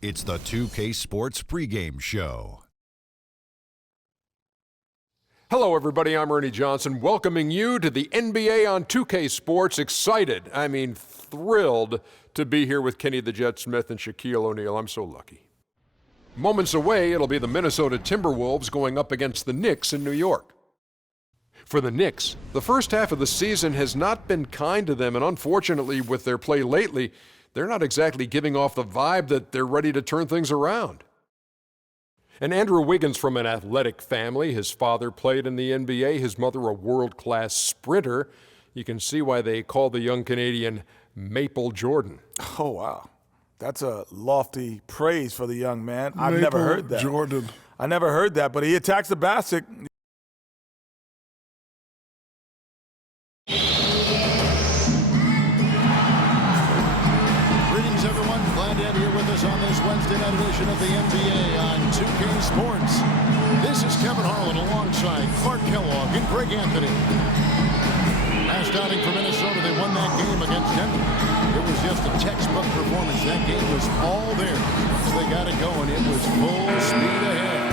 It's the 2K Sports pregame show. Hello, everybody. I'm Ernie Johnson, welcoming you to the NBA on 2K Sports. Excited, thrilled to be here with Kenny the Jet Smith and Shaquille O'Neal. I'm so lucky. Moments away, it'll be the Minnesota Timberwolves going up against the Knicks in New York. For the Knicks, the first half of the season has not been kind to them, and unfortunately, with their play lately, they're not exactly giving off the vibe that they're ready to turn things around. And Andrew Wiggins from an athletic family. His father played in the NBA, his mother a world-class sprinter. You can see why they call the young Canadian Maple Jordan. Oh, wow. That's a lofty praise for the young man. I've never heard that. Jordan. I never heard that, but he attacks the basket. Greetings, everyone. Glad to have you here with us on this Wednesday night edition of the NBA on 2K Sports. This is Kevin Harlan alongside Clark Kellogg and Greg Anthony. Last outing for Minnesota, they won that game against Denver. It was just a textbook performance. That game was all there. So they got it going. It was full speed ahead.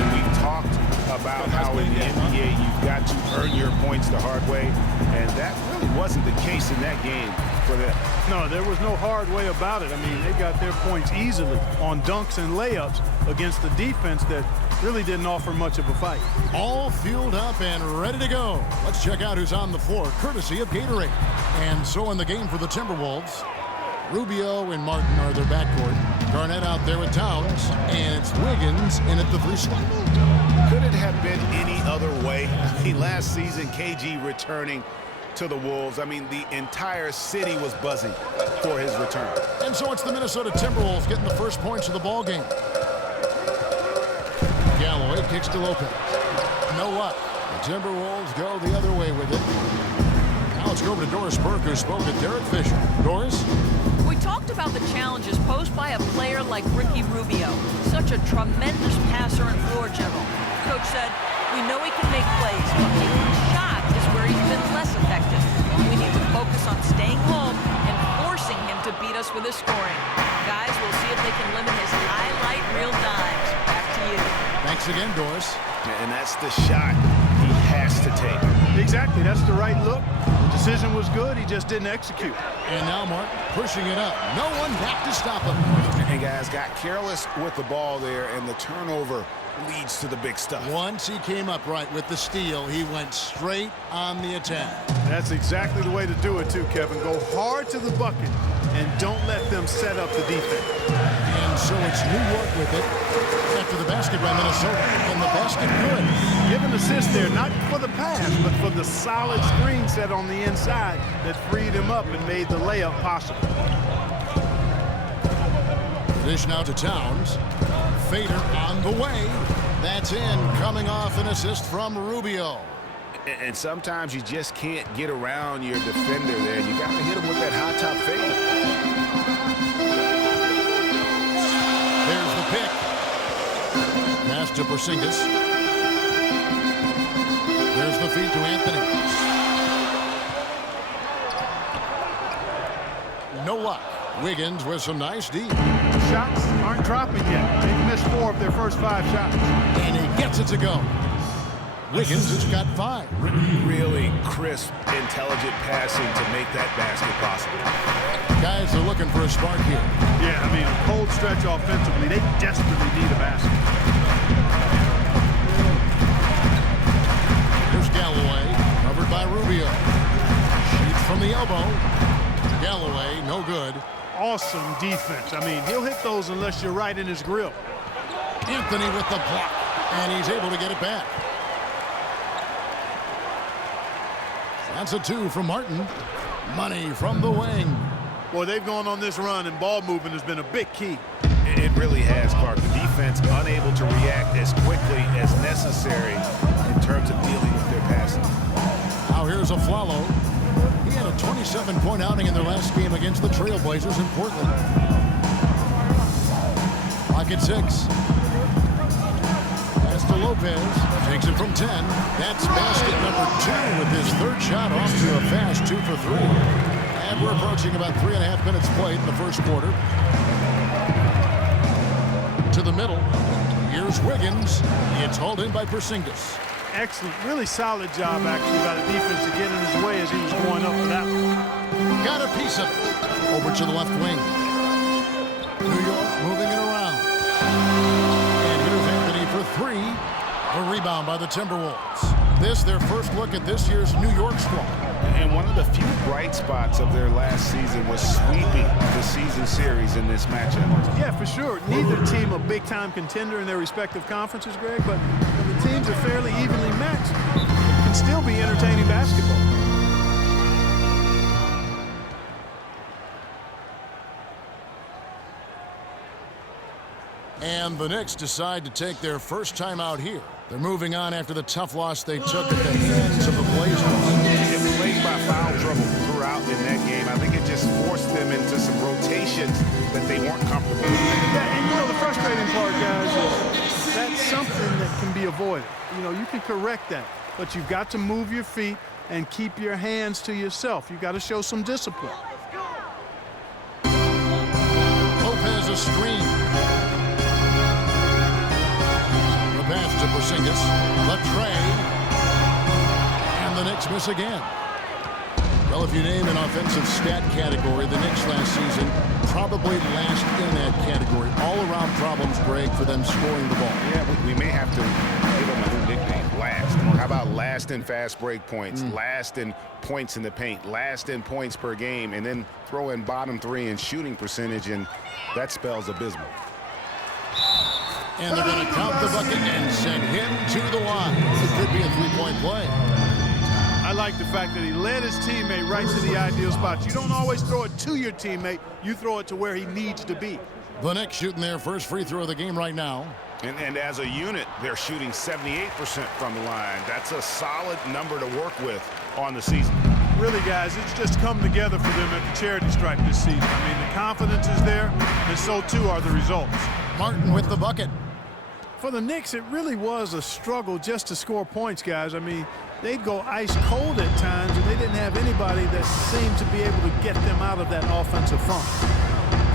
And we've talked about how in the NBA you've got to earn your points the hard way, and that really wasn't the case in that game for them. No, there was no hard way about it. I mean, they got their points easily on dunks and layups against the defense that really didn't offer much of a fight. All fueled up and ready to go. Let's check out who's on the floor, courtesy of Gatorade. And so in the game for the Timberwolves, Rubio and Martin are their backcourt. Garnett out there with Towns, and it's Wiggins in at the 3 slot. Could it have been any other way? I mean, last season, KG returning to the Wolves. I mean, the entire city was buzzing for his return. And so it's the Minnesota Timberwolves getting the first points of the ball game. Galloway kicks to Lopez. No luck. The Timberwolves go the other way with it. Now let's go over to Doris Burke, who spoke to Derek Fisher. Doris? We talked about the challenges posed by a player like Ricky Rubio, such a tremendous passer and floor general. Coach said, we know he can make plays, but making shots is where he's been less effective. We need to focus on staying home and forcing him to beat us with his scoring. Guys, we'll see if they can limit his highlight reel dimes. Back to you. Thanks again, Doris. And that's the shot he has to take. Exactly. That's the right look. The decision was good. He just didn't execute. And now Martin pushing it up. No one back to stop him. And guys got careless with the ball there, and the turnover leads to the big stuff. Once he came up right with the steal, he went straight on the attack. That's exactly the way to do it, too, Kevin. Go hard to the bucket and don't let them set up the defense. And so it's New York with it after the basket by Minnesota. And the basket good. Give an assist there, not for the pass, but for the solid screen set on the inside that freed him up and made the layup possible. Dish now to Towns. Fader on the way. That's in, coming off an assist from Rubio. And sometimes you just can't get around your defender there. You got to hit him with that high top fade. There's the pick. Pass to Porzingis. There's the feed to Anthony. No luck. Wiggins with some nice D. Shots aren't dropping yet. They've missed 4 of their first 5 shots. And he gets it to go. Wiggins has got 5. Really crisp, intelligent passing to make that basket possible. Guys are looking for a spark here. Yeah, I mean, a cold stretch offensively. They desperately need a basket. Here's Galloway, covered by Rubio. Shoots from the elbow. Galloway, no good. Awesome defense. I mean, he'll hit those unless you're right in his grill. Anthony with the block, and he's able to get it back. That's a 2 from Martin. Money from the wing. Boy, they've gone on this run, and ball movement has been a big key. It really has, Clark. The defense unable to react as quickly as necessary in terms of dealing with their passing. Now here's a Flalo. He had a 27-point outing in their last game against the Trailblazers in Portland. Clock at 6. Pass to Lopez. Takes it from 10. That's basket number 2 with his 3rd shot off to a fast 2 for 3. And we're approaching about 3.5 minutes played in the first quarter. the middle. Here's Wiggins. It's hauled in by Porzingis. Excellent, really solid job actually by the defense to get in his way as he was going up for that one. Got a piece of it. Over to the left wing. New York moving it around. And here's Anthony for three. A rebound by the Timberwolves. This their first look at this year's New York squad. And one of the few bright spots of their last season was sweeping the season series in this matchup. Yeah, for sure. Neither team a big-time contender in their respective conferences, Greg, but when the teams are fairly evenly matched, it can still be entertaining basketball. And the Knicks decide to take their first time out here. They're moving on after the tough loss they took at the hands of the Blazers. It played by foul trouble throughout in that game. I think it just forced them into some rotations that they weren't comfortable with. Yeah, and you know the frustrating part, guys, is that's something that can be avoided. You know, you can correct that, but you've got to move your feet and keep your hands to yourself. You've got to show some discipline. Lopez a screen. Pass to Porzingis. Latrey. And the Knicks miss again. Well, if you name an offensive stat category, the Knicks last season probably last in that category. All-around problems, Greg, for them scoring the ball. Yeah, we may have to give them a new nickname, last. How about last in fast break points, last in points in the paint, last in points per game, and then throw in bottom three in shooting percentage, and that spells abysmal. And they're going to count the bucket and send him to the line. It could be a three-point play. I like the fact that he led his teammate right to the ideal spot. You don't always throw it to your teammate. You throw it to where he needs to be. The Knicks shooting their first free throw of the game right now. And as a unit, they're shooting 78% from the line. That's a solid number to work with on the season. Really, guys, it's just come together for them at the charity stripe this season. I mean, the confidence is there, and so too are the results. Martin with the bucket. For the Knicks, it really was a struggle just to score points, guys. I mean, they'd go ice cold at times, and they didn't have anybody that seemed to be able to get them out of that offensive funk.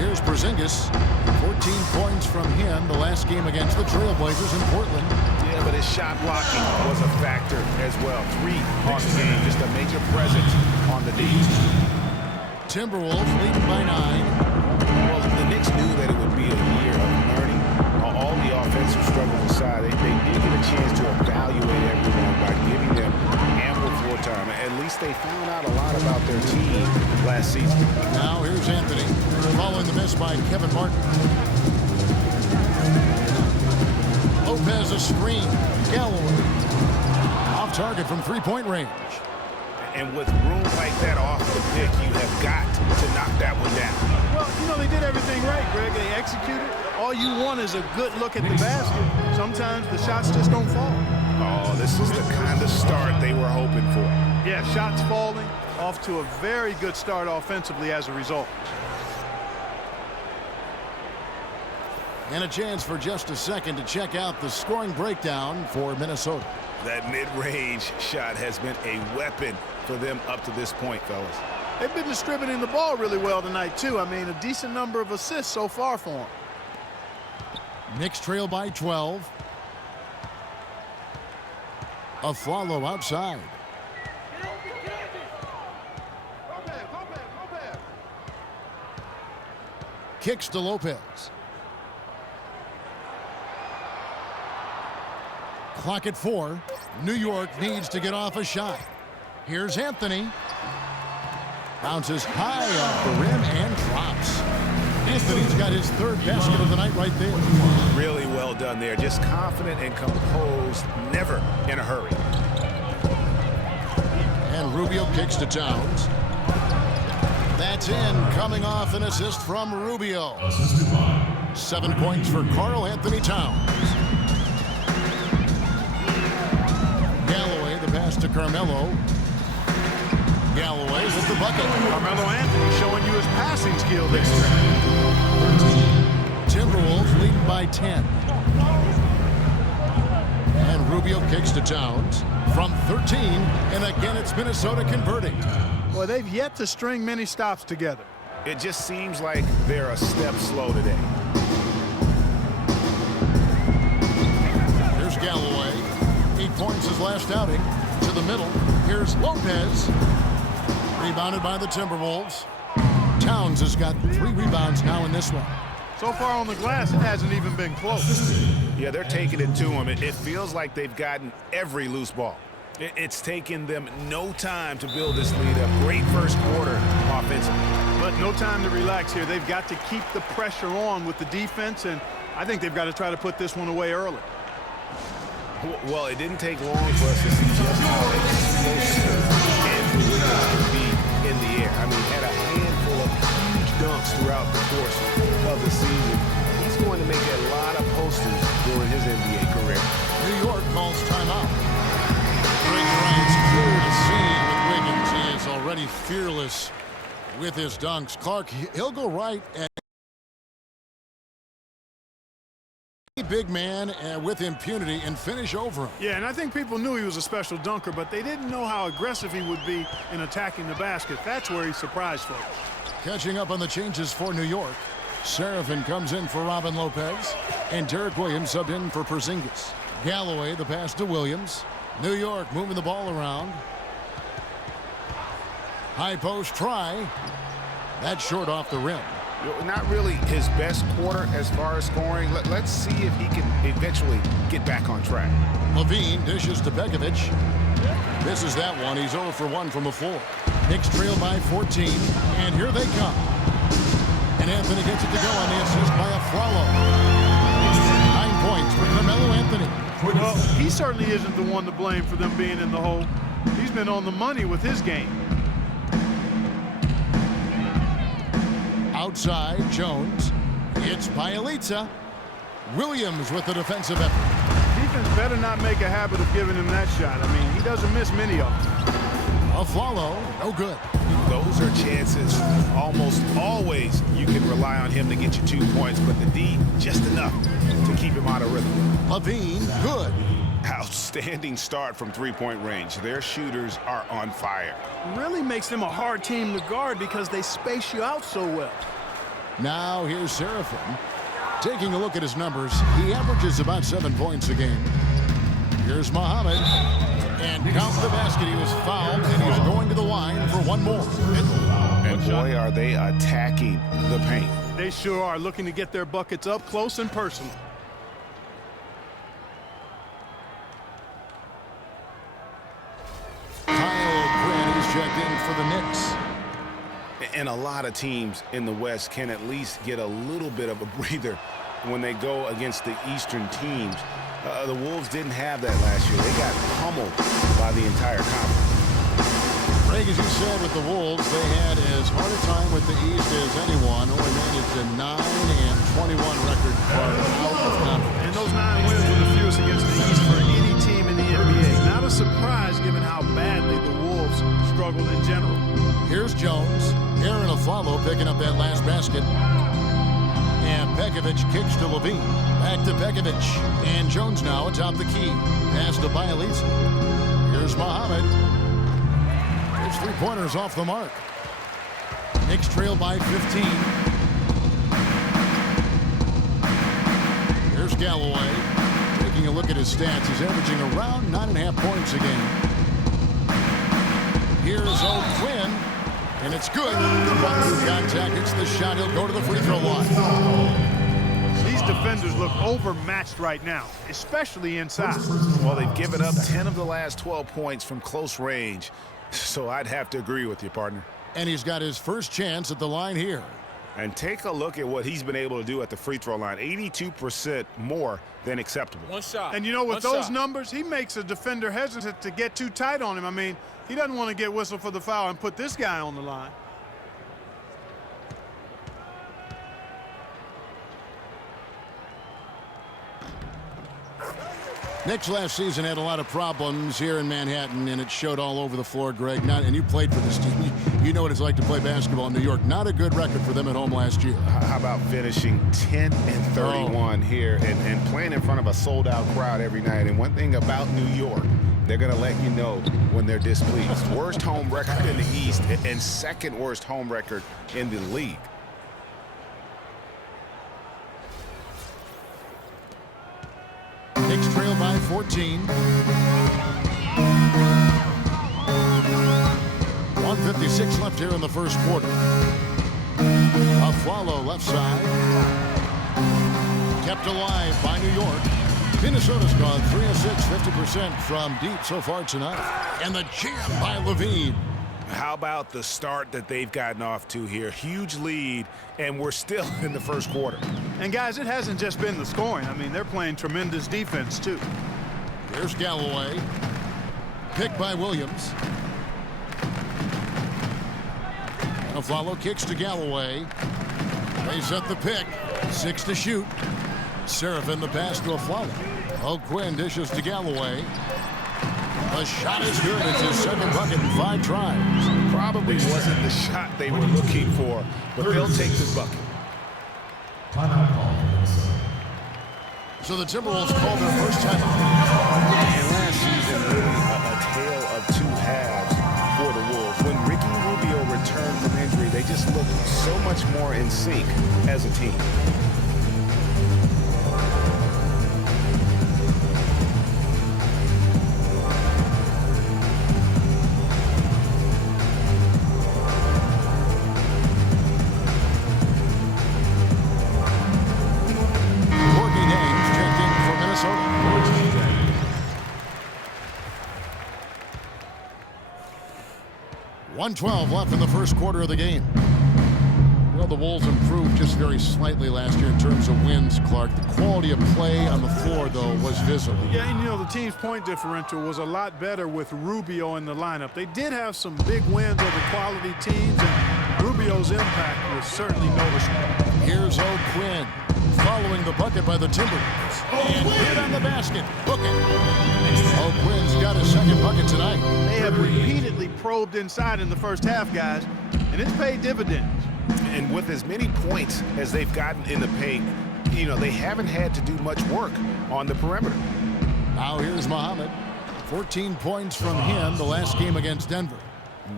Here's Porzingis. 14 points from him the last game against the Trailblazers in Portland. Yeah, but his shot blocking was a factor as well. 3 on the game, just a major presence on the D. Timberwolves leading by 9. Well, the Knicks knew that it would be a year of learning. All the offensive struggles aside, they did get a chance to evaluate everyone by giving them ample floor time. At least they found out a lot about their team last season. Now here's Anthony following the miss by Kevin Martin. Lopez a screen. Galloway off target from three-point range. And with room like that off the pick, you have got to knock that one down. Well, you know, they did everything right, Greg. They executed. All you want is a good look at the basket. Sometimes the shots just don't fall. Oh, this is the kind of start they were hoping for. Yeah, shots falling, off to a very good start offensively as a result. And a chance for just a second to check out the scoring breakdown for Minnesota. That mid-range shot has been a weapon for them up to this point, fellas. They've been distributing the ball really well tonight, too. I mean, a decent number of assists so far for them. Knicks trail by 12. Afflalo outside. Kicks to Lopez. Clock at 4. New York needs to get off a shot. Here's Anthony. Bounces high off the rim and drops. Anthony's got his third basket of the night right there. Really well done there. Just confident and composed, never in a hurry. And Rubio kicks to Towns. That's in, coming off an assist from Rubio. 7 points for Karl Anthony Towns. Galloway, the pass to Carmelo. Galloway with the bucket. Carmelo Anthony showing you his passing skill this year. Timberwolves leading by 10. And Rubio kicks to Towns from 13. And again, it's Minnesota converting. Well, they've yet to string many stops together. It just seems like they're a step slow today. middle. Here's Lopez. Rebounded by the Timberwolves. Towns has got 3 rebounds now in this one. So far on the glass, it hasn't even been close. Yeah, they're taking it to him. It feels like they've gotten every loose ball. It's taken them no time to build this lead up. Great first quarter offensively. But no time to relax here. They've got to keep the pressure on with the defense, and I think they've got to try to put this one away early. Well, it didn't take long for us to see just how explosive Andrew Wiggins can be in the air. I mean, had a handful of huge dunks throughout the course of the season. He's going to make a lot of posters during his NBA career. New York calls timeout. Greg Bryant's clear to see with Wiggins. He is already fearless with his dunks. Clark, he'll go right at a big man with impunity and finish over him. Yeah, and I think people knew he was a special dunker, but they didn't know how aggressive he would be in attacking the basket. That's where he surprised folks. Catching up on the changes for New York. Serafin comes in for Robin Lopez, and Derek Williams subbed in for Porzingis. Galloway, the pass to Williams. New York moving the ball around. High post try. That's short off the rim. Not really his best quarter as far as scoring. Let's see if he can eventually get back on track. Levine dishes to Begovic. Misses that one. He's 0 for 1 from the floor. Knicks trail by 14, and here they come. And Anthony gets it to go on the assist by Aflalo. 9 points for Carmelo Anthony. Well, he certainly isn't the one to blame for them being in the hole. He's been on the money with his game. Outside, Jones. It's Bielitsa. Williams with the defensive effort. Defense better not make a habit of giving him that shot. I mean, he doesn't miss many of them. Aflalo, no good. Those are chances. Almost always you can rely on him to get you 2 points, but the D, just enough to keep him out of rhythm. Levine, good. Outstanding start from three-point range. Their shooters are on fire. Really makes them a hard team to guard because they space you out so well. Now here's Serafin. Taking a look at his numbers, he averages about 7 points a game. Here's Muhammad. And count the basket. He was fouled, and he's going to the line for one more. And boy, are they attacking the paint. They sure are, looking to get their buckets up close and personal. Kyle Grant is checked in for the Knicks. And a lot of teams in the West can at least get a little bit of a breather when they go against the Eastern teams. The Wolves didn't have that last year. They got pummeled by the entire conference. Greg, as you said, with the Wolves, they had as hard a time with the East as anyone. Only managed a 9-21 record out of conference. And those 9 wins were the fewest against the East for any team in the NBA. Not a surprise given how badly the Wolves struggled in general. Here's Jones. Aaron Aflalo picking up that last basket. And Begovic kicks to Levine. Back to Begovic. And Jones now atop the key. Pass to Bielitsa. Here's Muhammad. His 3-pointers off the mark. Knicks trail by 15. Here's Galloway. Taking a look at his stats. He's averaging around 9.5 points a game. Here's O'Quinn. And it's good. One contact. It's the shot. He'll go to the free throw line. These defenders look overmatched right now, especially inside. Well, they've given up 10 of the last 12 points from close range. So I'd have to agree with you, partner. And he's got his first chance at the line here. And take a look at what he's been able to do at the free throw line. 82% more than acceptable. One shot. And you know, with those numbers, he makes a defender hesitant to get too tight on him. I mean, he doesn't want to get whistled for the foul and put this guy on the line. Knicks last season had a lot of problems here in Manhattan, and it showed all over the floor, Greg. And you played for this team. You know what it's like to play basketball in New York. Not a good record for them at home last year. How about finishing 10-31 here and playing in front of a sold-out crowd every night? And one thing about New York, they're going to let you know when they're displeased. Worst home record in the East and second worst home record in the league. Knicks trail by 14. 2:56 left here in the first quarter. Afflalo left side. Kept alive by New York. Minnesota's gone 3 of 6, 50% from deep so far tonight. And the jam by LaVine. How about the start that they've gotten off to here? Huge lead, and we're still in the first quarter. And guys, it hasn't just been the scoring. I mean, they're playing tremendous defense too. Here's Galloway. Picked by Williams. Afflalo kicks to Galloway. They set the pick. 6 to shoot. Serafin the pass to Afflalo. O'Quinn dishes to Galloway. The shot is good. It's his second bucket in 5 tries. Probably wasn't the shot they were looking for, but they'll take the bucket. So the Timberwolves called their first time out. And last season, really a tale of 2 halves for the Wolves. When Ricky Rubio returned from injury, they just looked so much more in sync as a team. Courtney Names checked in for Minnesota. 1:12 left in the first quarter of the game. Well, the Wolves improved just very slightly last year in terms of wins, Clark. The quality of play on the floor, though, was visible. Yeah, and you know, the team's point differential was a lot better with Rubio in the lineup. They did have some big wins over quality teams, and Rubio's impact was certainly noticeable. Here's O'Quinn following the bucket by the Timberwolves. And hit on the basket. Book it. O'Quinn's got his second bucket tonight. They have repeatedly probed inside in the first half, guys, and it's paid dividends. And with as many points as they've gotten in the paint, you know, they haven't had to do much work on the perimeter. Now here's Muhammad. 14 points from him the last game against Denver.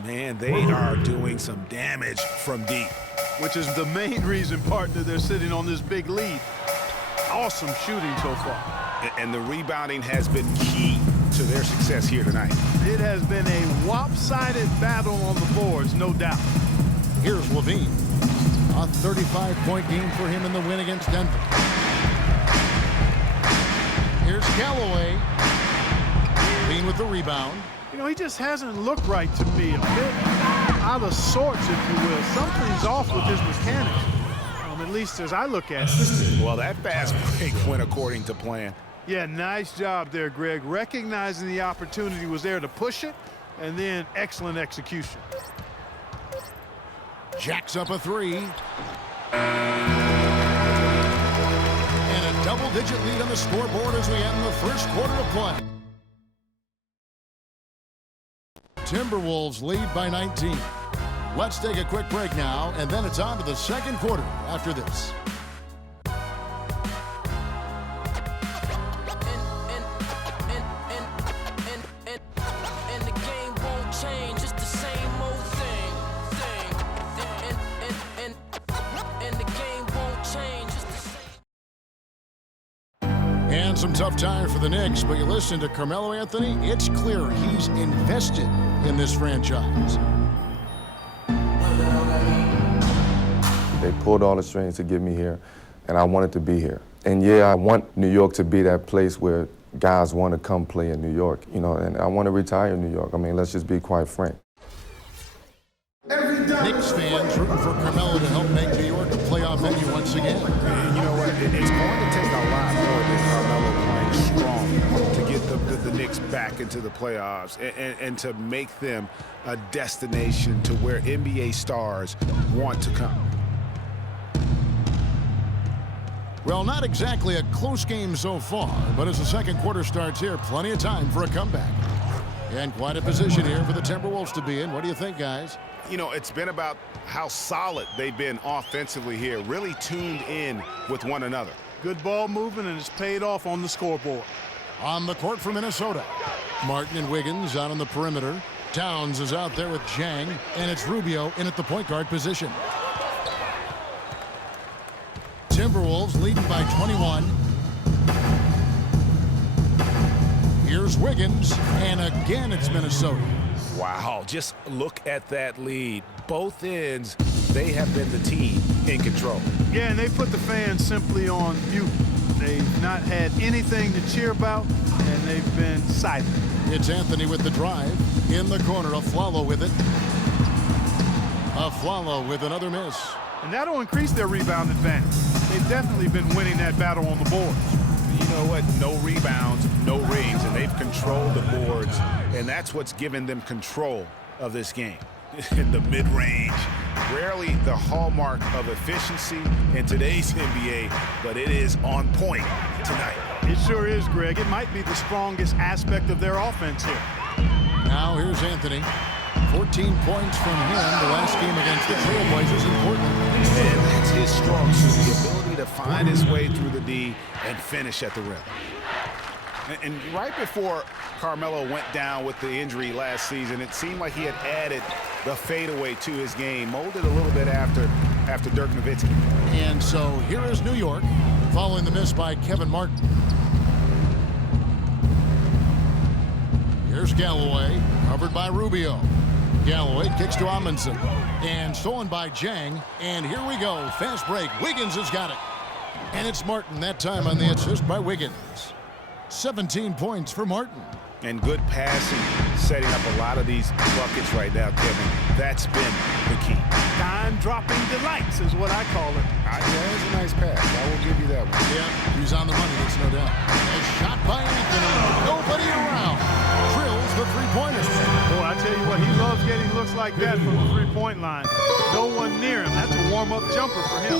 Man, they are doing some damage from deep. Which is the main reason, partner, they're sitting on this big lead. Awesome shooting so far. And the rebounding has been key to their success here tonight. It has been a lopsided battle on the boards, no doubt. Here's LaVine. A 35-point game for him in the win against Denver. Here's Galloway. LaVine with the rebound. You know, he just hasn't looked right to me. A bit out of sorts, if you will. Something's off with his mechanics, at least as I look at it. Well, that fast break went according to plan. Yeah, nice job there, Greg. Recognizing the opportunity was there to push it, and then excellent execution. Jacks up a 3. And a double-digit lead on the scoreboard as we end the first quarter of play. Timberwolves lead by 19. Let's take a quick break now, and then it's on to the second quarter after this. And some tough time for the Knicks, but you listen to Carmelo Anthony, it's clear he's invested in this franchise. They pulled all the strings to get me here, and I wanted to be here. And yeah, I want New York to be that place where guys want to come play in New York, you know, and I want to retire in New York. I mean, let's just be quite frank. Knicks fans rooting for Carmelo to help make New York a playoff venue once again. And you know what? It's going to take a lot more than Carmelo playing strong to get the Knicks back into the playoffs and to make them a destination to where NBA stars want to come. Well, not exactly a close game so far, but as the second quarter starts here, plenty of time for a comeback. And quite a position here for the Timberwolves to be in. What do you think, guys? You know, it's been about how solid they've been offensively here, really tuned in with one another. Good ball movement, and it's paid off on the scoreboard. On the court for Minnesota, Martin and Wiggins out on the perimeter. Towns is out there with Jang, and it's Rubio in at the point guard position. Timberwolves leading by 21. Here's Wiggins, and again it's Minnesota. Wow, just look at that lead. Both ends, they have been the team in control. Yeah, and they put the fans simply on mute. They've not had anything to cheer about, and they've been silent. It's Anthony with the drive. In the corner, Afflalo with it. Afflalo with another miss. And that'll increase their rebound advantage. They've definitely been winning that battle on the boards. You know what? No rebounds, no rings, and they've controlled the boards, and that's what's given them control of this game. In the mid-range, rarely the hallmark of efficiency in today's NBA, but it is on point tonight. It sure is, Greg. It might be the strongest aspect of their offense here. Now here's Anthony. 14 points from him the last game against the Trailblazers in Portland. And that's his strong suit, the ability to find his way through the D and finish at the rim. And right before Carmelo went down with the injury last season, it seemed like he had added the fadeaway to his game, molded a little bit after Dirk Nowitzki. And so here is New York, following the miss by Kevin Martin. Here's Galloway, covered by Rubio. Galloway kicks to Amundsen, and stolen by Jang. And here we go, fast break. Wiggins has got it. And it's Martin that time on the assist by Wiggins. 17 points for Martin. And good passing, setting up a lot of these buckets right now, Kevin. That's been the key. Dime-dropping delights is what I call it. Yeah, that's a nice pass. I will give you that one. Yeah, he's on the money, there's no doubt. A shot by Anthony. Nobody around. Drills the three-pointer. Boy, I tell you what, he loves getting looks like that from the three-point line. No one near him. That's a warm-up jumper for him.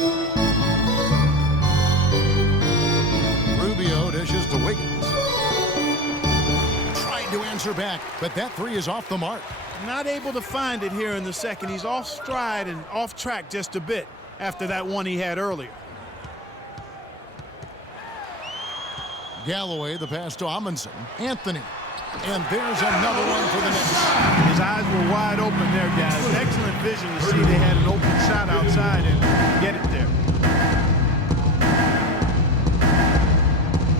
Rubio dishes to Wiggins. Trying to answer back, but that three is off the mark. Not able to find it here in the second. He's off stride and off track just a bit after that one he had earlier. Galloway, the pass to Amundsen. Anthony. And there's another one for the Knicks. His eyes were wide open there, guys. Excellent vision to see they had an open shot outside and get it there.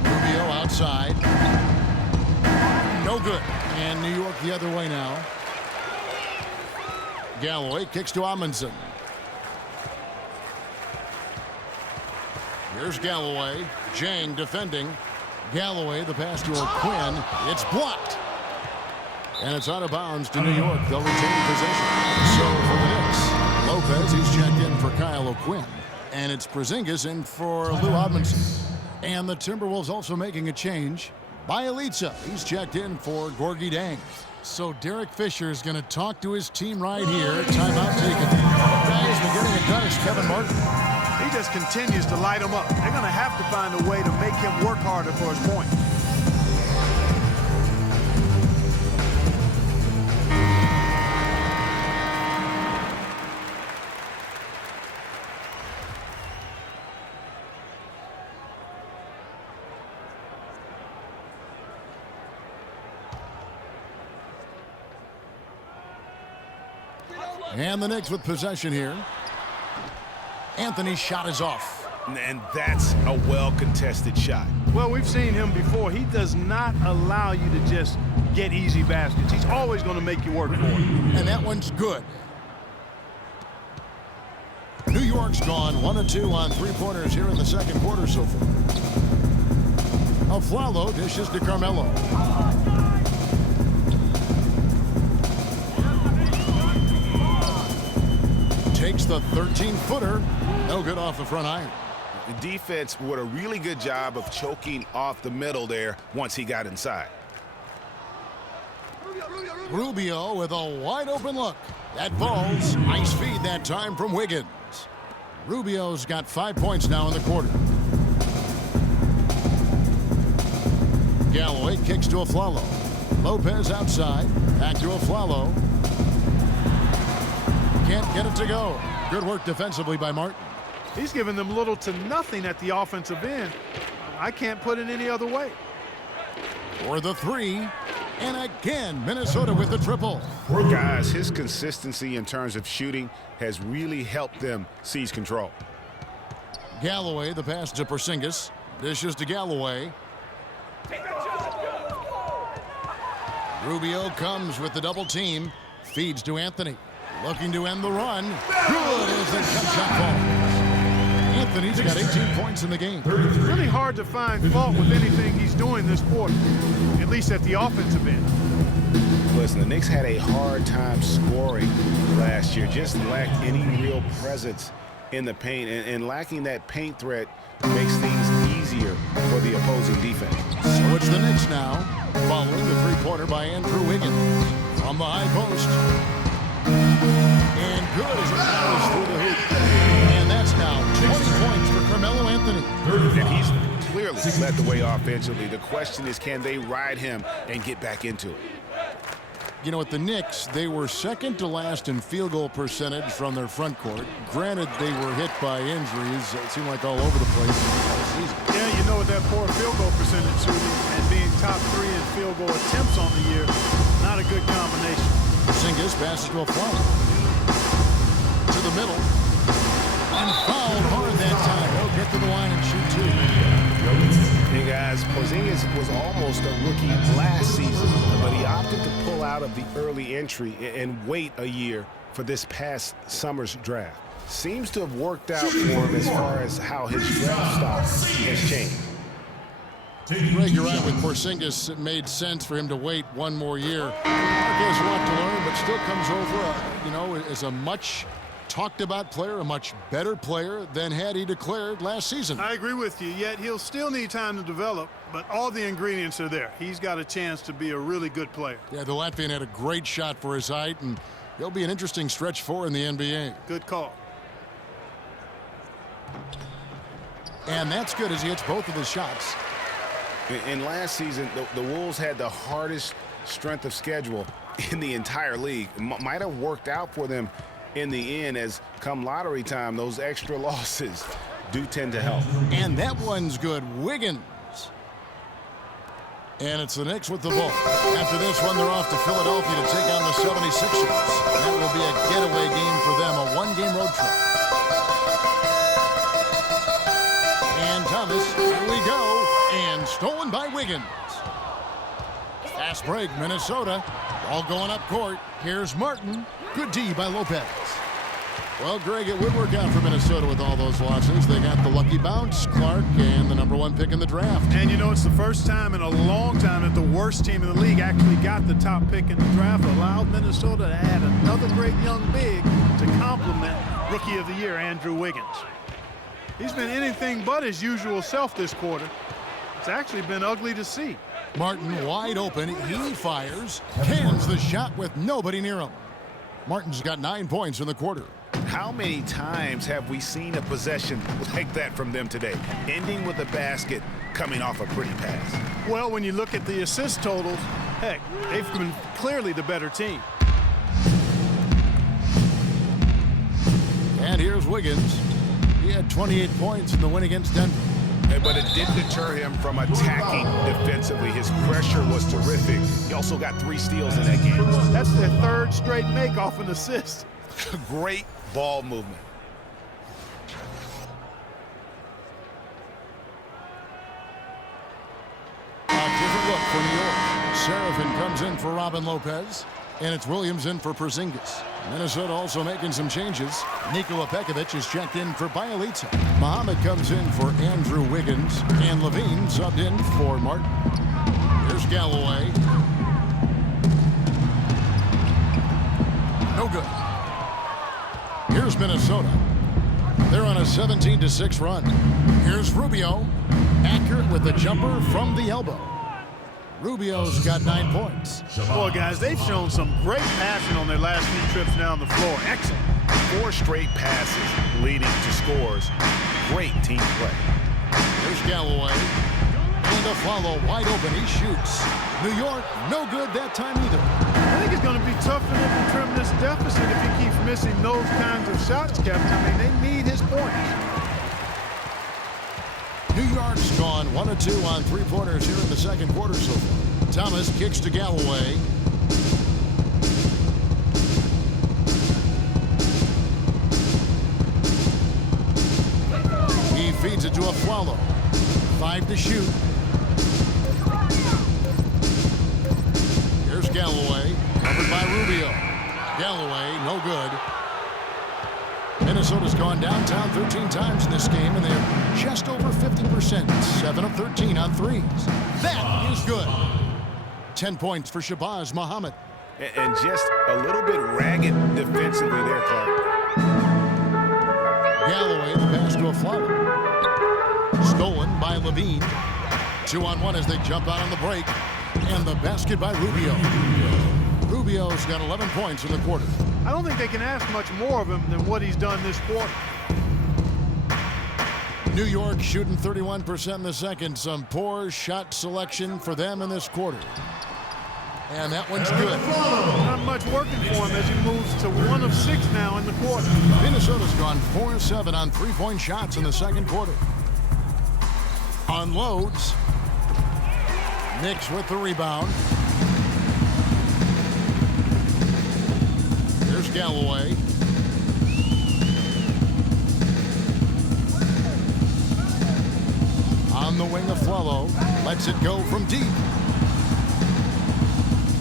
Rubio outside. No good. And New York the other way now. Galloway kicks to Amundsen. Here's Galloway. Jang defending. Galloway, the pass to O'Quinn. It's blocked. And it's out of bounds to New York. They'll retain possession. So for the Knicks, Lopez, he's checked in for Kyle O'Quinn. And it's Porzingis in for Lou Odmondson. And the Timberwolves also making a change. Bjelica, he's checked in for Gorgui Dieng. So Derek Fisher is going to talk to his team right here. Timeout taken. Guys, we're getting a cut. It's Kevin Martin. He just continues to light him up. They're going to have to find a way to make him work harder for his point. And the Knicks with possession here. Anthony's shot is off. And that's a well-contested shot. Well, we've seen him before. He does not allow you to just get easy baskets. He's always going to make you work for it. And that one's good. New York's gone 1 of 2 on three-pointers here in the second quarter so far. Afflalo dishes to Carmelo. Takes the 13-footer. No good off the front iron. The defense did a really good job of choking off the middle there once he got inside. Rubio with a wide open look. That falls. Nice feed that time from Wiggins. Rubio's got 5 points now in the quarter. Galloway kicks to Afflalo. Lopez outside. Back to Afflalo. Can't get it to go. Good work defensively by Martin. He's given them little to nothing at the offensive end. I can't put it any other way. For the three. And again, Minnesota with the triple. Guys, his consistency in terms of shooting has really helped them seize control. Galloway, the pass to Porzingis. Dishes to Galloway. Rubio comes with the double team. Feeds to Anthony. Looking to end the run. Good as the jump shot falls. Anthony's got 18 points in the game. It's really hard to find fault with anything he's doing this quarter, at least at the offensive end. Listen, the Knicks had a hard time scoring last year. Just lacked any real presence in the paint. And lacking that paint threat makes things easier for the opposing defense. So it's the Knicks now, following the three-pointer by Andrew Wiggins from the high post. And good as it powers through the hoop. And that's now 20 points for Carmelo Anthony. And he's clearly led the way offensively. The question is, can they ride him and get back into it? You know, at the Knicks, they were second to last in field goal percentage from their front court. Granted, they were hit by injuries. It seemed like all over the place all season. Yeah, you know, with that poor field goal percentage shooting and being top 3 in field goal attempts on the year, not a good combination. Porzingis passes to a flank. To the middle. And fouled hard that time. He'll get to the line and shoot two. Hey guys, Porzingis was almost a rookie last season, but he opted to pull out of the early entry and wait a year for this past summer's draft. Seems to have worked out for him as far as how his draft stock has changed. Greg, you're right. With Porzingis, it made sense for him to wait one more year. Mark has a lot to learn, but still comes over, as a much talked about player, a much better player than had he declared last season. I agree with you, yet he'll still need time to develop, but all the ingredients are there. He's got a chance to be a really good player. Yeah, the Latvian had a great shot for his height, and he'll be an interesting stretch for in the NBA. Good call. And that's good as he hits both of his shots. In last season, the Wolves had the hardest strength of schedule in the entire league. Might have worked out for them in the end, as come lottery time, those extra losses do tend to help. And that one's good. Wiggins. And it's the Knicks with the ball. After this one, they're off to Philadelphia to take on the 76ers. That will be a getaway game for them, a one-game road trip. And Thomas, here we go. And stolen by Wiggins. Fast break, Minnesota. All going up court. Here's Martin. Good D by Lopez. Well, Greg, it would work out for Minnesota with all those losses. They got the lucky bounce, Clark, and the #1 pick in the draft. And you know, it's the first time in a long time that the worst team in the league actually got the top pick in the draft, allowed Minnesota to add another great young big to complement Rookie of the Year, Andrew Wiggins. He's been anything but his usual self this quarter. It's actually been ugly to see. Martin wide open. He fires. Cans the shot with nobody near him. Martin's got 9 points in the quarter. How many times have we seen a possession like that from them today, ending with a basket coming off a pretty pass? Well, when you look at the assist totals, heck, they've been clearly the better team. And here's Wiggins. He had 28 points in the win against Denver. But it didn't deter him from attacking defensively. His pressure was terrific. He also got 3 steals in that game. That's their 3rd straight make off an assist. Great ball movement. A different look for New York. Serafin comes in for Robin Lopez. And it's Williams in for Porzingis. Minnesota also making some changes. Nikola Pekovic is checked in for Bielitsa. Muhammad comes in for Andrew Wiggins. And Levine subbed in for Martin. Here's Galloway. No good. Here's Minnesota. They're on a 17-6 run. Here's Rubio. Accurate with the jumper from the elbow. Rubio's got 9 points. Boy, guys, they've shown some great passion on their last few trips down the floor. Excellent. 4 straight passes leading to scores. Great team play. Here's Galloway. And a follow wide open. He shoots. New York, no good that time either. I think it's going to be tough for them to trim this deficit if he keeps missing those kinds of shots, Kevin. I mean, they need his points. New York's gone 1 of 2 on 3-pointers here in the second quarter so far. Thomas kicks to Galloway. He feeds it to Afflalo. 5 to shoot. Here's no good. Minnesota's gone downtown 13 times in this game, and they're just over 50%, 7 of 13 on threes. That is good. 10 points for Shabazz Muhammad. And just a little bit ragged defensively there, Clark. Galloway, the pass to Afflalo. Stolen by Levine. 2-on-1 as they jump out on the break. And the basket by Rubio. Rubio's got 11 points in the quarter. I don't think they can ask much more of him than what he's done this quarter. New York shooting 31% in the second. Some poor shot selection for them in this quarter. And that one's good. Not much working for him as he moves to 1 of 6 now in the quarter. Minnesota's gone 4 of 7 on three-point shots in the second quarter. Unloads. Knicks with the rebound. Here's Galloway. On the wing, Afflalo lets it go from deep.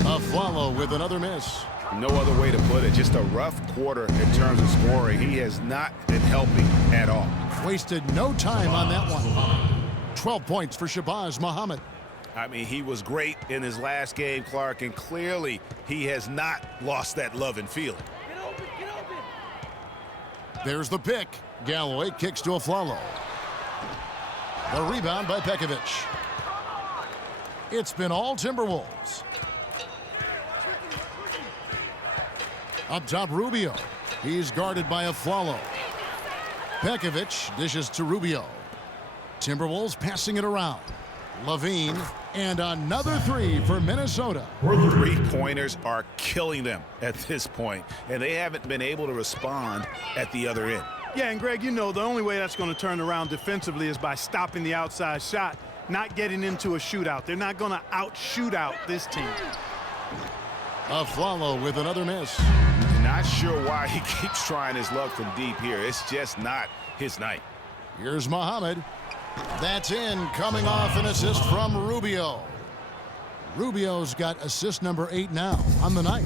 Afflalo with another miss. No other way to put it. Just a rough quarter in terms of scoring. He has not been helping at all. Wasted no time on that one. 12 points for Shabazz Muhammad. I mean, he was great in his last game, Clark, and clearly he has not lost that love and feeling. There's the pick. Galloway kicks to Afflalo. The rebound by Pekovic. It's been all Timberwolves. Up top, Rubio. He's guarded by Afflalo. Pekovic dishes to Rubio. Timberwolves passing it around. Levine, and another three for Minnesota. Three-pointers are killing them at this point, and they haven't been able to respond at the other end. Yeah, and Greg, you know, the only way that's going to turn around defensively is by stopping the outside shot, not getting into a shootout. They're not going to out-shoot out this team. Afflalo with another miss. Not sure why he keeps trying his luck from deep here. It's just not his night. Here's Muhammad. That's in, coming off an assist from Rubio. Rubio's got assist number 8 now on the night.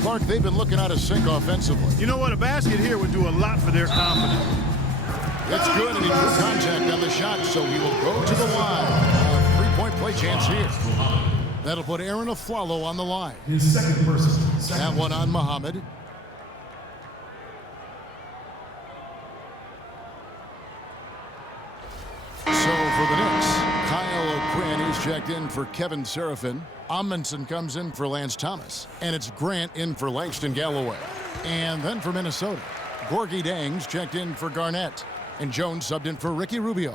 Clark, they've been looking out of sync offensively. You know what? A basket here would do a lot for their confidence. It's good, and he drew contact on the shot, so he will go to the line. A three-point play chance here. That'll put Aaron Afflalo on the line. His second person. That one on Muhammad. So for the Knicks, Kyle O'Quinn is checked in for Kevin Seraphin. Amundsen comes in for Lance Thomas. And it's Grant in for Langston Galloway. And then for Minnesota, Gorgui Dieng's checked in for Garnett. And Jones subbed in for Ricky Rubio.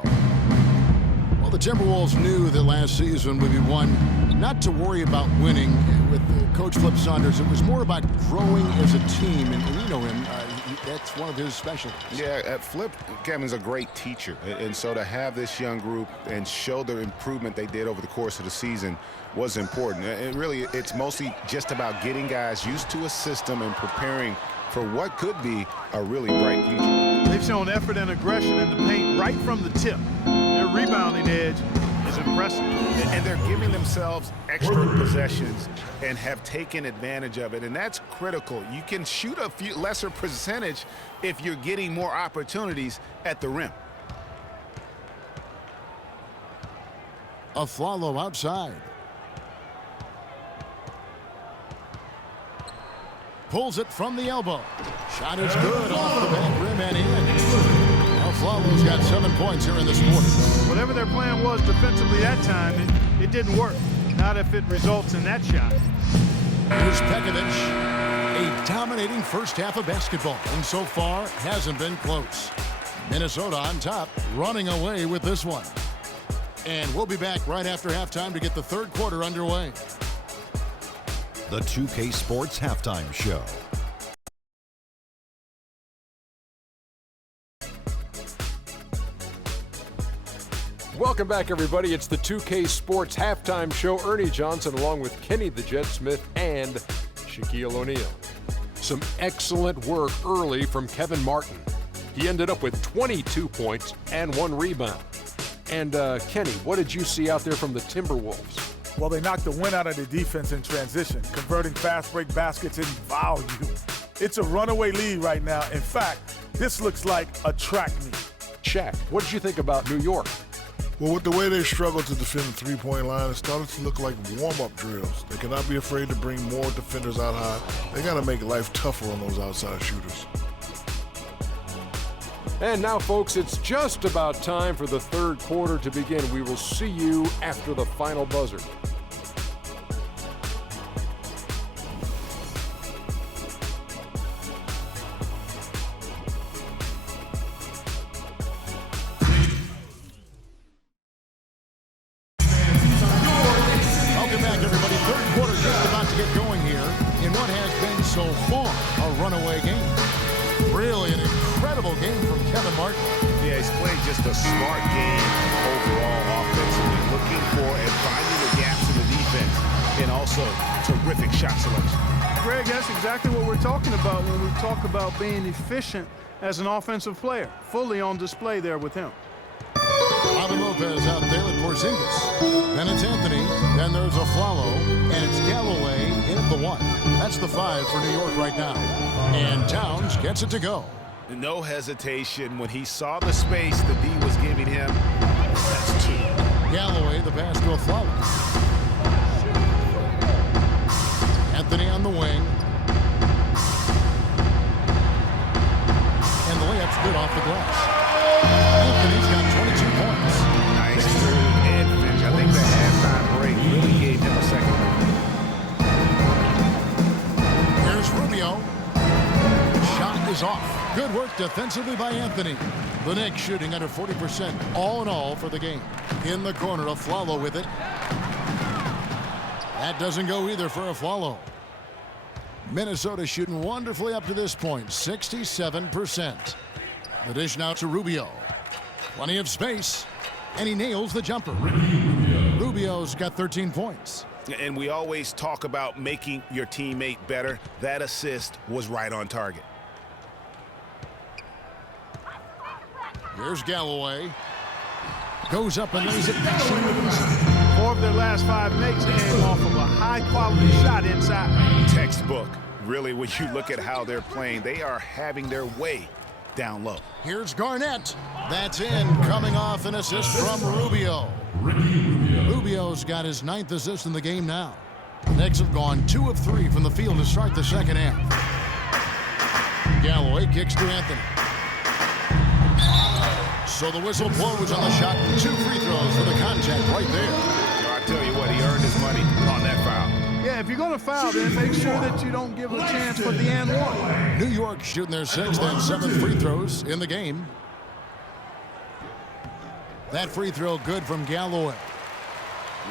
Well, the Timberwolves knew that last season would be one not to worry about winning with Coach Flip Saunders. It was more about growing as a team. And you know him. That's one of his specialties. Yeah, Flip, Kevin's a great teacher. And so to have this young group and show the improvement they did over the course of the season was important. And really, it's mostly just about getting guys used to a system and preparing for what could be a really bright future. They've shown effort and aggression in the paint right from the tip. Their rebounding edge is impressive. And they're giving themselves extra possessions and have taken advantage of it. And that's critical. You can shoot a few lesser percentage if you're getting more opportunities at the rim. Afflalo outside. Pulls it from the elbow. Shot is good off the back rim and in. Afflalo's got 7 points here in this quarter. Whatever their plan was defensively that time, it didn't work. Not if it results in that shot. Here's Pekovic. A dominating first half of basketball, and so far hasn't been close. Minnesota on top, running away with this one. And we'll be back right after halftime to get the third quarter underway. The 2K Sports Halftime Show. Welcome back, everybody. It's the 2K Sports Halftime Show. Ernie Johnson along with Kenny the Jet Smith and Shaquille O'Neal. Some excellent work early from Kevin Martin. He ended up with 22 points and 1 rebound. And Kenny, what did you see out there from the Timberwolves? Well, they knocked the wind out of the defense in transition, converting fast break baskets in volume. It's a runaway lead right now. In fact, this looks like a track meet. Shaq, what did you think about New York? Well, with the way they struggle to defend the three-point line, it started to look like warm-up drills. They cannot be afraid to bring more defenders out high. They got to make life tougher on those outside shooters. And now, folks, it's just about time for the third quarter to begin. We will see you after the final buzzer. Welcome back, everybody. Third quarter just about to get going here in what has been so far a runaway game. Really an incredible game from Kevin Martin. Yeah, he's playing just a smart game overall offensively, looking for and finding the gaps in the defense, and also terrific shot selection. Greg, that's exactly what we're talking about when we talk about being efficient as an offensive player. Fully on display there with him. Robin Lopez out there with Porzingis. Then it's Anthony. Then there's Afflalo. And it's Galloway in at the 1. That's the 5 for New York right now. And Towns gets it to go. No hesitation when he saw the space the D was giving him. That's 2. Galloway, the pass to Afflalo. Anthony on the wing. And the layup's good off the glass. Anthony's got 22 points. Nice move and finish. I think the halftime break really gave him a second. Here's Rubio. Shot is off. Good work defensively by Anthony. The Knicks shooting under 40% all in all for the game. In the corner, Afflalo with it. That doesn't go either for Afflalo. Minnesota shooting wonderfully up to this point, 67%. The dish now to Rubio. Plenty of space, and he nails the jumper. Rubio's got 13 points. And we always talk about making your teammate better. That assist was right on target. Here's Galloway. Goes up and lays it. 4 of their last 5 makes came off of a high-quality shot inside. Textbook. Really, when you look at how they're playing, they are having their way down low. Here's Garnett. That's in, coming off an assist from Rubio. Rubio's got his 9th assist in the game now. The Knicks have gone 2 of 3 from the field to start the second half. Galloway kicks to Anthony. So the whistle blows on the shot. 2 free throws for the contact right there. I tell you what, he earned his money on that foul. Yeah, if you're going to foul, then make sure that you don't give a chance for the and 1. New York shooting their 6th and 7th free throws in the game. That free throw good from Galloway.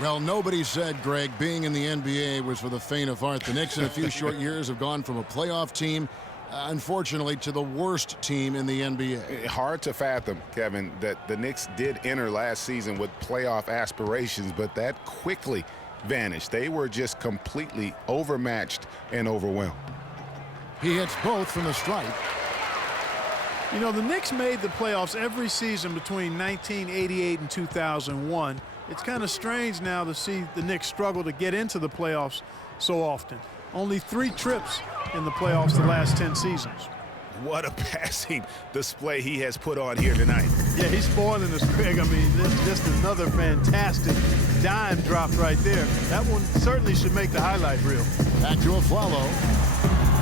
Well, nobody said, Greg, being in the NBA was for the faint of heart. The Knicks in a few short years have gone from a playoff team, unfortunately, to the worst team in the NBA. Hard to fathom, Kevin, that the Knicks did enter last season with playoff aspirations, but that quickly vanished. They were just completely overmatched and overwhelmed. He hits both from the stripe. You know, the Knicks made the playoffs every season between 1988 and 2001. It's kind of strange now to see the Knicks struggle to get into the playoffs so often. Only 3 trips in the playoffs the last 10 seasons. What a passing display he has put on here tonight. Yeah, he's spoiling us, Greg. I mean, this is just another fantastic dime drop right there. That one certainly should make the highlight reel. Back to Afflalo.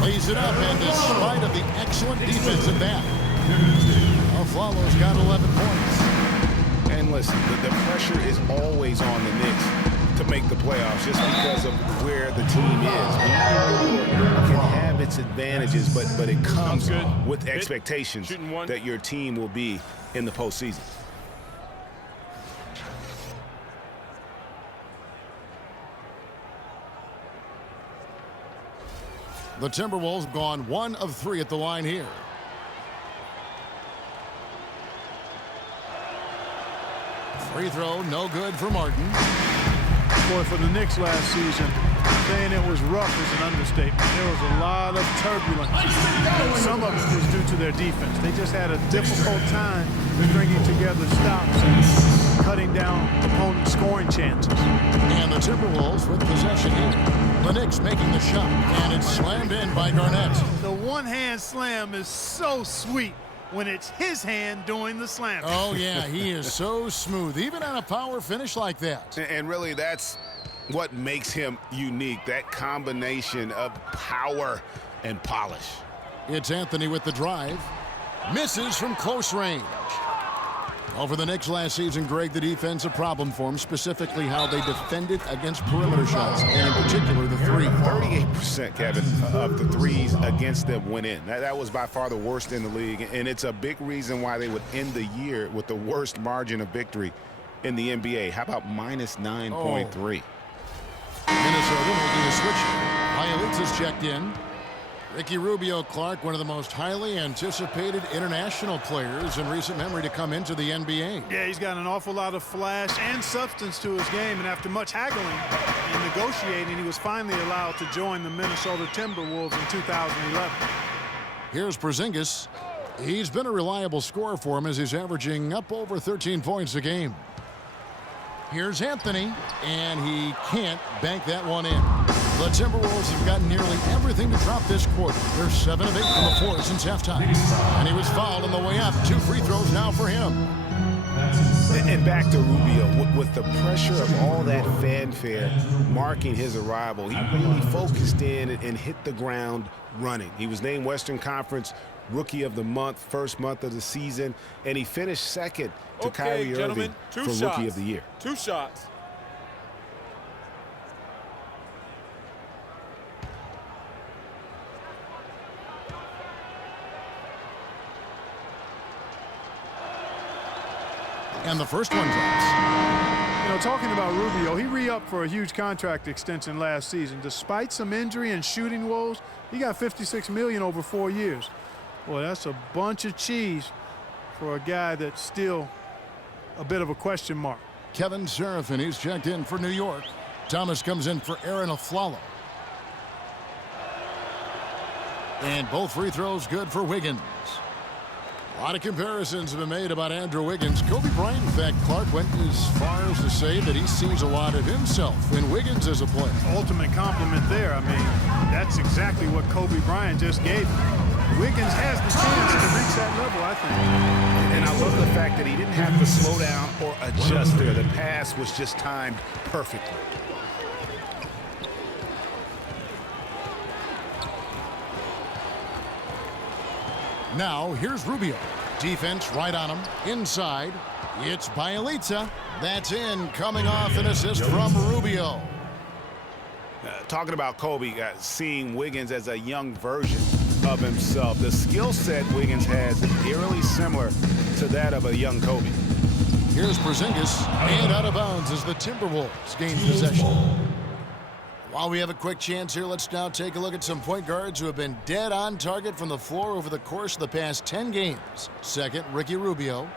Lays it up, and despite of the excellent defense at that, Afflalo's got 11 points. And listen, the pressure is always on the Knicks to make the playoffs just because of where the team is. It can have its advantages, but it comes with expectations that your team will be in the postseason. The Timberwolves have gone 1 of 3 at the line here. Free throw, no good for Martin. Boy, for the Knicks last season, saying it was rough is an understatement. There was a lot of turbulence. Some of it was due to their defense. They just had a difficult time bringing together stops and cutting down opponent scoring chances. And And the Timberwolves with possession here. The Knicks making the shot, and it's slammed in by Garnett. The one-hand slam is so sweet when it's his hand doing the slam. Oh, yeah, he is so smooth, even on a power finish like that. And really, that's what makes him unique, that combination of power and polish. It's Anthony with the drive. Misses from close range. Over the Knicks last season, Greg, the defense a problem for him, specifically how they defended against perimeter shots, and in particular the three. 38%, Kevin, of the threes against them went in. That was by far the worst in the league, and it's a big reason why they would end the year with the worst margin of victory in the NBA. How about minus 9.3? Minnesota making a switch. Bielitsa's checked in. Ricky Rubio, Clark, one of the most highly anticipated international players in recent memory to come into the NBA. Yeah, he's got an awful lot of flash and substance to his game, and after much haggling and negotiating, he was finally allowed to join the Minnesota Timberwolves in 2011. Here's Porzingis. He's been a reliable scorer for him as he's averaging up over 13 points a game. Here's Anthony, and he can't bank that one in. The Timberwolves have gotten nearly everything to drop this quarter. They're 7 of 8 from the floor since halftime. And he was fouled on the way up. 2 free throws now for him. And back to Rubio, with the pressure of all that fanfare marking his arrival, he really focused in and hit the ground running. He was named Western Conference Rookie of the Month, first month of the season, and he finished second to Kyrie Irving for Rookie of the Year. 2 shots. And the first one drops. You know, talking about Rubio, he re-upped for a huge contract extension last season. Despite some injury and shooting woes, he got $56 million over 4 years. Boy, that's a bunch of cheese for a guy that's still a bit of a question mark. Kevin Seraphin, he's checked in for New York. Thomas comes in for Aaron Aflalo. And both free throws good for Wiggins. A lot of comparisons have been made about Andrew Wiggins. Kobe Bryant, in fact, Clark went as far as to say that he sees a lot of himself in Wiggins as a player. Ultimate compliment there. I mean, that's exactly what Kobe Bryant just gave him. Wiggins has the chance to reach that level, I think. And I love the fact that he didn't have to slow down or adjust there. The pass was just timed perfectly. Now, here's Rubio. Defense right on him. Inside, it's Bielitsa. That's in, coming off an assist from Rubio. Talking about Kobe, seeing Wiggins as a young version of himself. The skill set Wiggins has is eerily similar to that of a young Kobe. Here's Porzingis, and out of bounds as the Timberwolves gain possession. While we have a quick chance here, let's now take a look at some point guards who have been dead on target from the floor over the course of the past 10 games. Second, Ricky Rubio.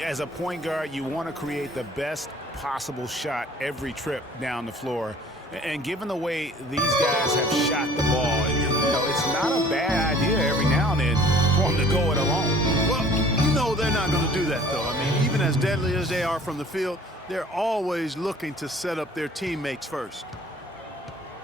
As a point guard, you want to create the best possible shot every trip down the floor. And given the way these guys have shot the ball, you know, it's not a bad idea every now and then for them to go it alone. Well, you know they're not going to do that, though. I mean, even as deadly as they are from the field, they're always looking to set up their teammates first.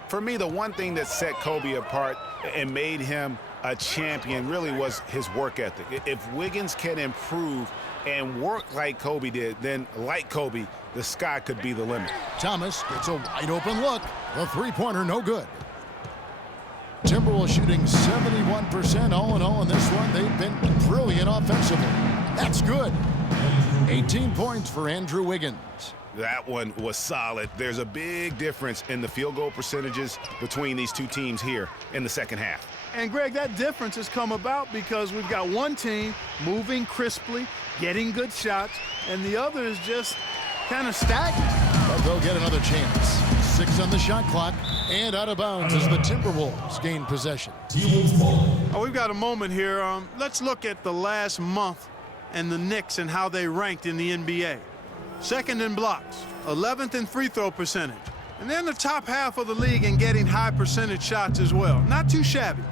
For me, the one thing that set Kobe apart and made him a champion really was his work ethic. If Wiggins can improve and work like Kobe did, then like Kobe, the sky could be the limit. Thomas gets a wide open look. The three-pointer no good. Timberwolves shooting 71% all in all in this one. They've been brilliant offensively. That's good. 18 points for Andrew Wiggins. That one was solid. There's a big difference in the field goal percentages between these two teams here in the second half. And, Greg, that difference has come about because we've got one team moving crisply, getting good shots, and the other is just kind of stagnant. But they'll get another chance. 6 on the shot clock, and out of bounds as the Timberwolves gain possession. Oh, we've got a moment here. Let's look at the last month and the Knicks and how they ranked in the NBA. Second in blocks, 11th in free throw percentage, and then the top half of the league in getting high percentage shots as well. Not too shabby.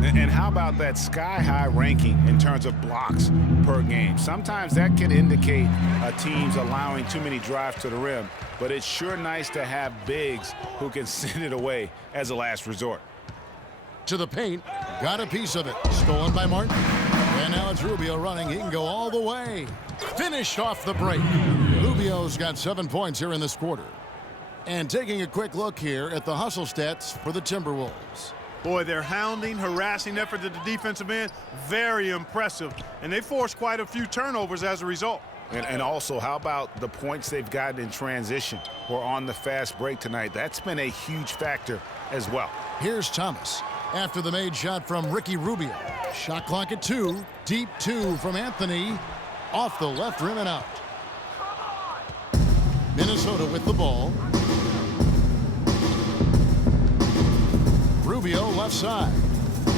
And how about that sky-high ranking in terms of blocks per game? Sometimes that can indicate a team's allowing too many drives to the rim, but it's sure nice to have bigs who can send it away as a last resort. To the paint, got a piece of it. Stolen by Martin. And now it's Rubio running. He can go all the way. Finished off the break. Rubio's got 7 points here in this quarter. And taking a quick look here at the hustle stats for the Timberwolves. Boy, their hounding, harassing effort at the defensive end, very impressive. And they forced quite a few turnovers as a result. And also, how about the points they've gotten in transition or on the fast break tonight? That's been a huge factor as well. Here's Thomas after the made shot from Ricky Rubio. Shot clock at 2. Deep 2 from Anthony. Off the left rim and out. Minnesota with the ball. Rubio left side.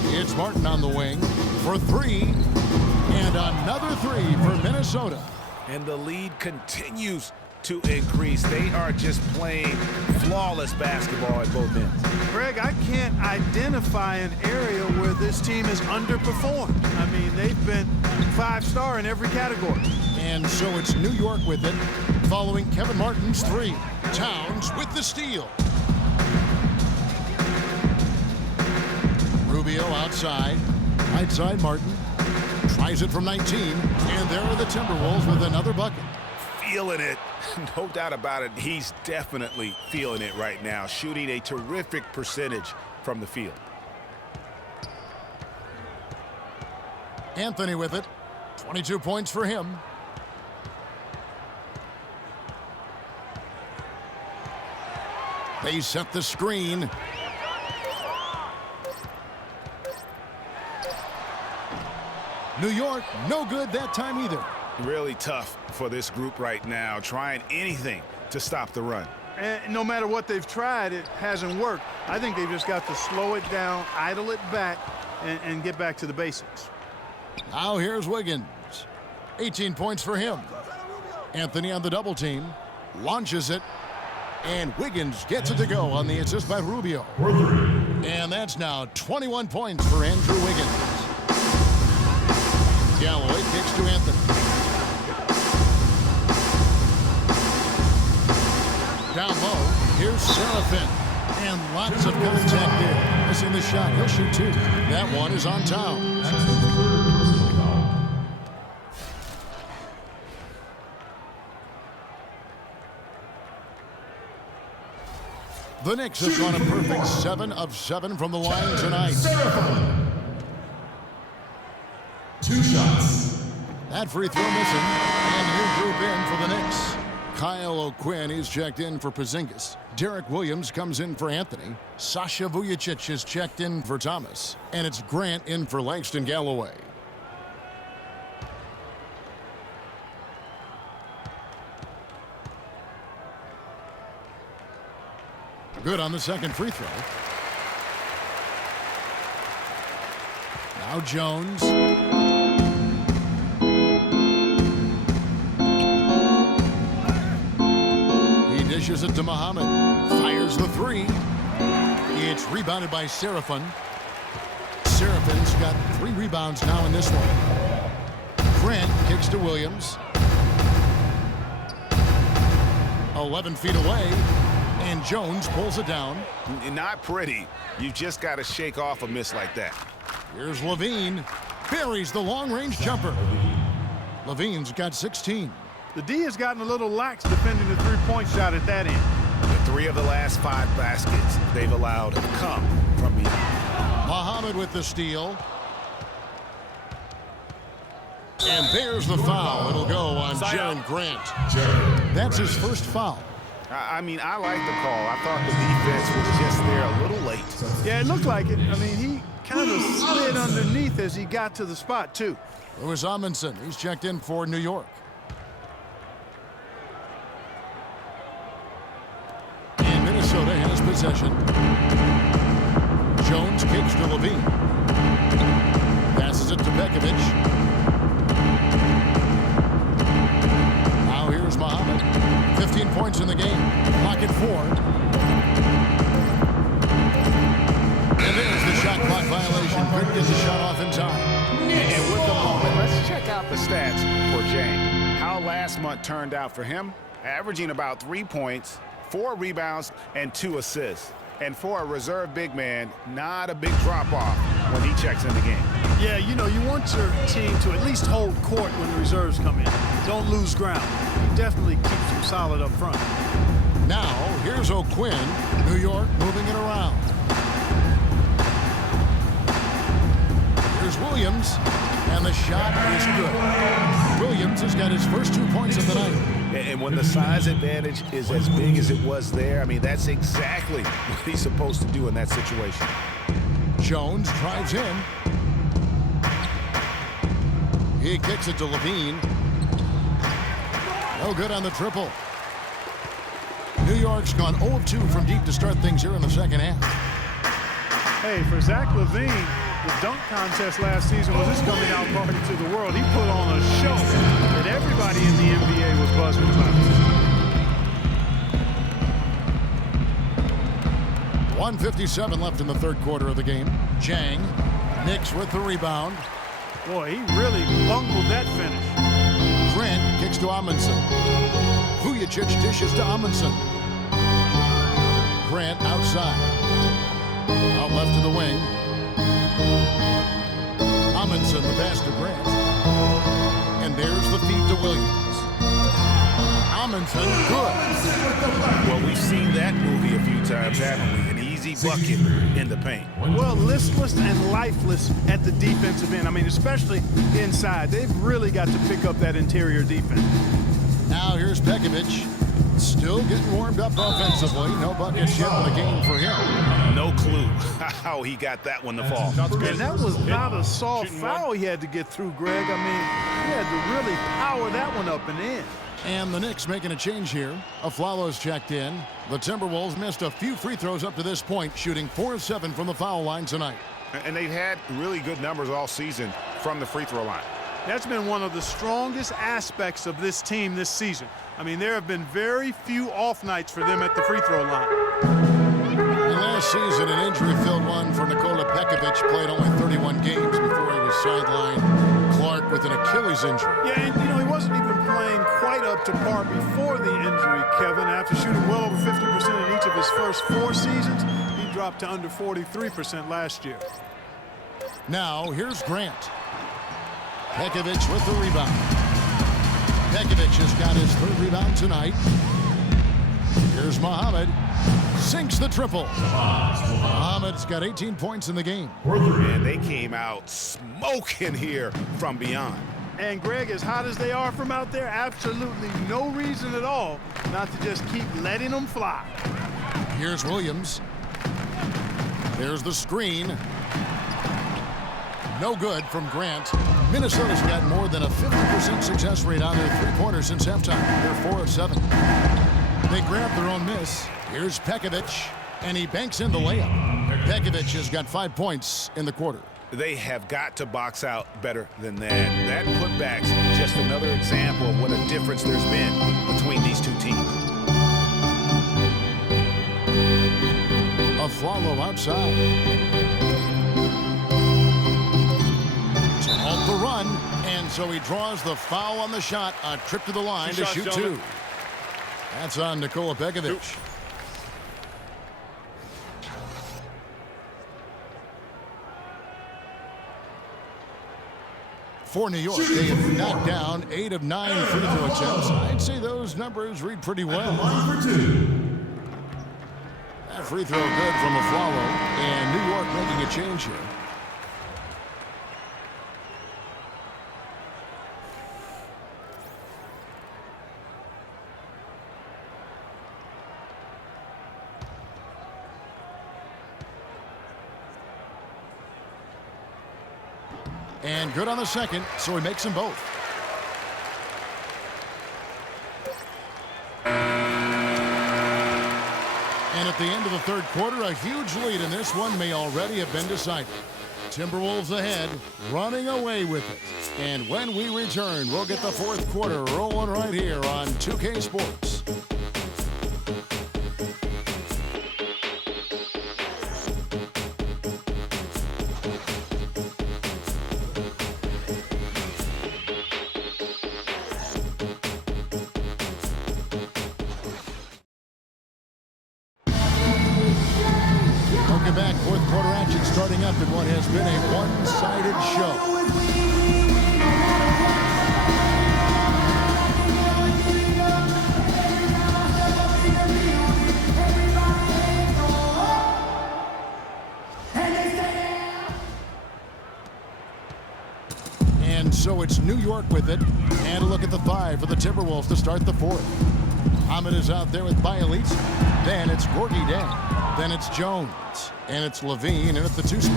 It's Martin on the wing for 3. And another 3 for Minnesota. And the lead continues to increase. They are just playing flawless basketball at both ends. Greg, I can't identify an area where this team has underperformed. I mean, they've been 5-star in every category. And so it's New York with it, following Kevin Martin's 3. Towns with the steal. Rubio outside. Right side Martin. Tries it from 19. And there are the Timberwolves with another bucket. Feeling it. No doubt about it. He's definitely feeling it right now. Shooting a terrific percentage from the field. Anthony with it. 22 points for him. They set the screen. New York, no good that time either. Really tough for this group right now, trying anything to stop the run. And no matter what they've tried, it hasn't worked. I think they've just got to slow it down, idle it back, and get back to the basics. Now here's Wiggins. 18 points for him. Anthony on the double team. Launches it. And Wiggins gets it to go on the assist by Rubio. And that's now 21 points for Andrew Wiggins. Galloway kicks to Anthony. Down low, here's Seraphin. And lots of contact there. Missing the shot, he'll shoot 2. That one is on Towns. The Knicks have gone a perfect 7 of 7 from the line tonight. 2 shots. That free throw missing. And a new group in for the Knicks. Kyle O'Quinn is checked in for Porzingis. Derek Williams comes in for Anthony. Sasha Vujacic is checked in for Thomas. And it's Grant in for Langston Galloway. Good on the second free throw. Now Jones. He dishes it to Muhammad. Fires the 3. It's rebounded by Seraphin. Seraphin's got 3 rebounds now in this one. Grant kicks to Williams. 11 feet away. And Jones pulls it down. Not pretty. You just got to shake off a miss like that. Here's Levine. Buries the long-range jumper. Levine's got 16. The D has gotten a little lax defending the three-point shot at that end. 3 of the last 5 baskets they've allowed have come from behind. Muhammad with the steal. And there's the foul. It'll go on Jaren Grant. That's his first foul. I mean, I like the call. I thought the defense was just there a little late. Yeah, it looked like it. I mean, he kind of slid underneath as he got to the spot, too. Louis Amundsen, he's checked in for New York. And Minnesota has possession. Jones kicks to Levine. Passes it to Bekovic. Now here's Muhammad. 15 points in the game. Clock at 4. And there's the shot clock violation. Good about the stats for Jang. How last month turned out for him, averaging about 3 points, 4 rebounds, and 2 assists. And for a reserve big man, not a big drop-off when he checks in the game. Yeah, you know, you want your team to at least hold court when the reserves come in. Don't lose ground. You definitely keep them solid up front. Now, here's O'Quinn. New York moving it around. Here's Williams, and the shot is good. Williams has got his first 2 points of the night. And when the size advantage is as big as it was there, I mean, that's exactly what he's supposed to do in that situation. Jones drives in. He kicks it to Levine. No good on the triple. New York's gone 0 of 2 from deep to start things here in the second half. Hey, for Zach LaVine, the dunk contest last season was his coming out party to the world. He put on a show that everybody in the NBA was buzzing about. 1:57 left in the third quarter of the game. Jang, Knicks with the rebound. Boy, he really bungled that finish. Grant kicks to Amundsen. Vujacic dishes to Amundsen. Grant outside. Out left to the wing. Amundsen, the pass to Grant. And there's the feed to Williams. Amundsen, good. Well, we've seen that movie a few times, haven't we? An easy bucket in the paint. Well, listless and lifeless at the defensive end. I mean, especially inside. They've really got to pick up that interior defense. Now here's Pekovic. Still getting warmed up offensively. No buckets yet in the game for him. No clue how he got that one to fall. And that was not a soft foul he had to get through, Greg. I mean, he had to really power that one up and in. And the Knicks making a change here. Aflalo's checked in. The Timberwolves missed a few free throws up to this point, shooting 4 of 7 from the foul line tonight. And they've had really good numbers all season from the free throw line. That's been one of the strongest aspects of this team this season. I mean, there have been very few off nights for them at the free throw line. And last season, an injury-filled one for Nikola Pekovic. Played only 31 games before he was sidelined. Clark with an Achilles injury. Yeah, and, you know, he wasn't even playing quite up to par before the injury, Kevin. After shooting well over 50% in each of his first 4 seasons, he dropped to under 43% last year. Now, here's Grant. Pekovic with the rebound. Pekovic has got his 3rd rebound tonight. Here's Muhammad. Sinks the triple. Muhammad's got 18 points in the game. And they came out smoking here from beyond. And Greg, as hot as they are from out there, absolutely no reason at all not to just keep letting them fly. Here's Williams. There's the screen. No good from Grant. Minnesota's got more than a 50% success rate on their three-pointers since halftime. They're 4 of 7. They grab their own miss. Here's Pekovic, and he banks in the layup. Pekovic has got 5 points in the quarter. They have got to box out better than that. That putback's just another example of what a difference there's been between these two teams. Aflalo outside. To halt the run, and so he draws the foul on the shot. A trip to the line to shoot 2. That's on Nikola Pekovic. For New York, they have knocked down 8 of 9 free throw attempts. I'd say those numbers read pretty well. That free throw good from Aflalo, and New York making a change here. And good on the second, so he makes them both. And at the end of the third quarter, a huge lead in this one may already have been decided. Timberwolves ahead, running away with it. And when we return, we'll get the fourth quarter rolling right here on 2K Sports. Welcome back. Fourth quarter action starting up in what has been a one-sided show. And so it's New York with it. And a look at the 5 for the Timberwolves to start the fourth. Hamid is out there with Bialic. Then it's Gorgui Dieng. Then it's Jones. And it's Levine in at the 2 spot.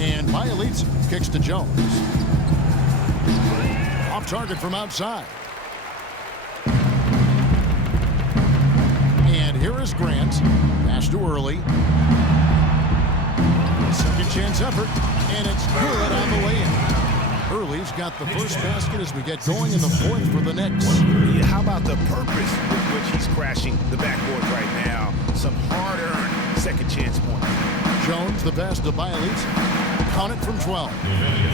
And Bialic kicks to Jones. Off target from outside. And here is Grant. Pass to Early. Second chance effort. And it's good on the way in. Early's got the first basket as we get going in the fourth for the Knicks. How about the purpose with which he's crashing the backboard right now? Some hard-earned second chance points. Jones, the pass to Bialic. Count it from 12.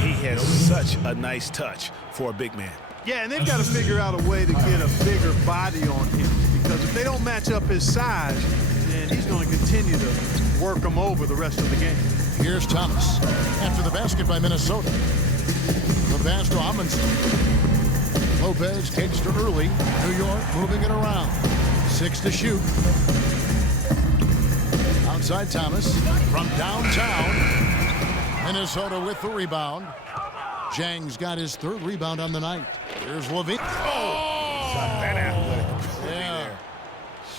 He has such a nice touch for a big man. Yeah, and they've got to figure out a way to get a bigger body on him, because if they don't match up his size, then he's going to continue to work him over the rest of the game. Here's Thomas after the basket by Minnesota. The pass to Amundsen. Lopez kicks to Early. New York moving it around. 6 to shoot. Outside Thomas from downtown. Minnesota with the rebound. Zhang's got his 3rd rebound on the night. Here's Levine. That athletic. Yeah.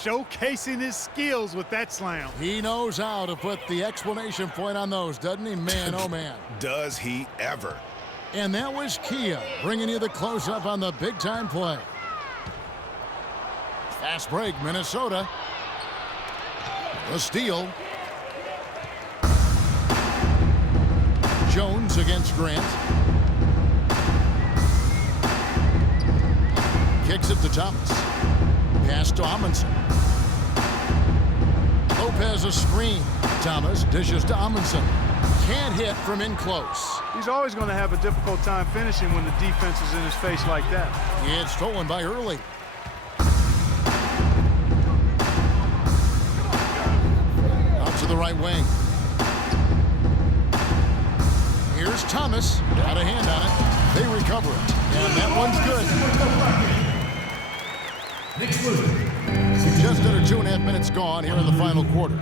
Showcasing his skills with that slam. He knows how to put the exclamation point on those, doesn't he? Man, oh man. Does he ever? And that was Kia bringing you the close-up on the big-time play. Fast break, Minnesota. The steal. Jones against Grant. Kicks it to Thomas. Pass to Amundsen. Lopez a screen. Thomas dishes to Amundsen. Can't hit from in close. He's always going to have a difficult time finishing when the defense is in his face like that. It's stolen by Early. Out to the right wing. Here's Thomas. Got a hand on it. They recover it. And that one's good. Knicks losing. Just under 2.5 minutes gone here in the final quarter.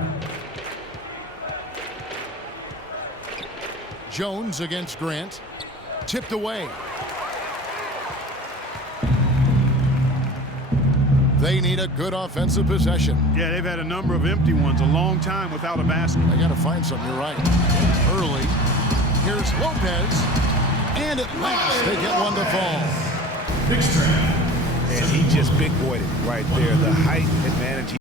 Jones against Grant. Tipped away. They need a good offensive possession. Yeah, they've had a number of empty ones, a long time without a basket. They got to find something. You're right. Early. Here's Lopez. And at last they get one to fall. Knicks trap. And he just big boyed it right there. The height advantage.